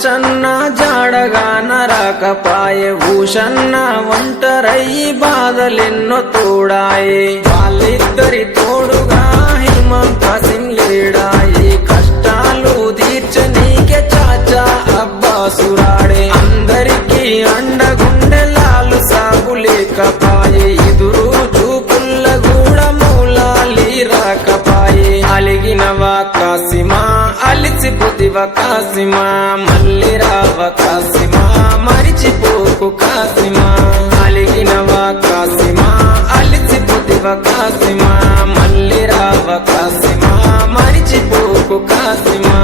ఆశన్న జాడగాన రాకపాయే భూషన్న ఒంటరయ్యి బాధలెన్నో తోడాయే వాళ్ళిద్దరి తోడుగా హిమం కాసిం లేడాయి కష్టాలు తీర్చనీకే చాచా అబ్బాసురాడే అందరికీ అండగుండె లాలు సాగు లేకపాయే ఎదురు చూపుల్ల కూడా మూలాలి రాకపాయే అలిగినవా కాసిమా అలిసిపోతివ కాసిమా మళ్ళీ రావ కాసిమా మరిచిపోకు కాసిమా అలిగినవా కాసిమా అలిసిపోతివ కాసిమా మళ్ళీ రావ కాసిమా మరిచిపోకు కాసిమా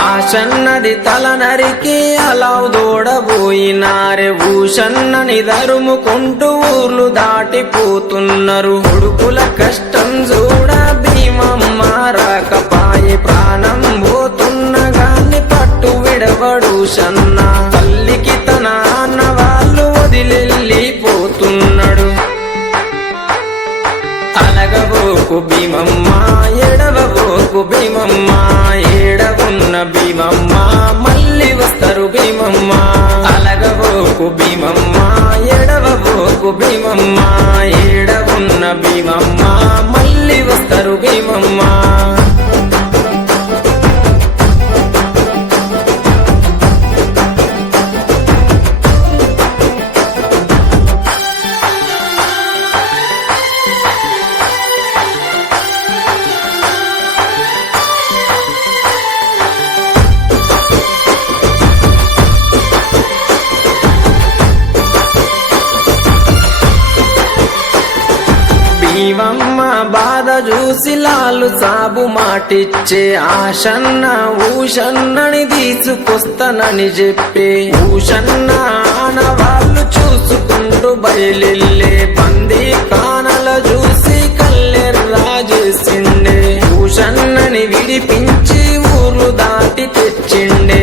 ఆశన్నది తల నరికి అలావు దూడబోయినారే భూషన్నని దరుముకుంటూ ఊర్లు దాటిపోతున్నారు కొడుకుల కష్టం చూడ భీమమ్మ రాకపాయే ప్రాణం పోతున్న గాని పట్టు విడవడు షన్న తల్లికి తన అన్న వాళ్ళు వదిలెళ్ళిపోతున్నాడు అలగబోకు భీమమ్మ ఎడవబోకు భీమమ్మ ఏడవున్న భీమమ్మ మళ్ళీ వస్తారు భీమమ్మ అలగబోకు భీమమ్మ ఎడవబోకు భీమమ్మ ఏడవున్న భీమమ్మ మళ్ళీ వస్తారు భీమమ్మ భీమమ్మ బాధ చూసి లాలు సాబు మాటిచ్చే ఆశన్న ఊషన్నని తీసుకొస్తానని చెప్పి ఊషన్న ఆనవాళ్ళు చూసుకుంటూ బయలెళ్ళే బందీ కానల చూసి కల్లెర్రా చేసిండే ఊషన్నని విడిపించి ఊర్లు దాటి తెచ్చిండే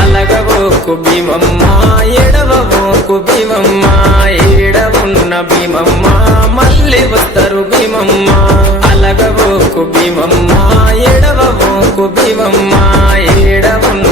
అలగబోకు భీమమ్మ ఎడవబోకు భీమమ్మ ఏడవున్న భీమమ్మ మళ్ళీ వస్తారు భీమమ్మ అలగబోకు భీమమ్మ ఎడవబోకు భీమమ్మ ఏడవున్న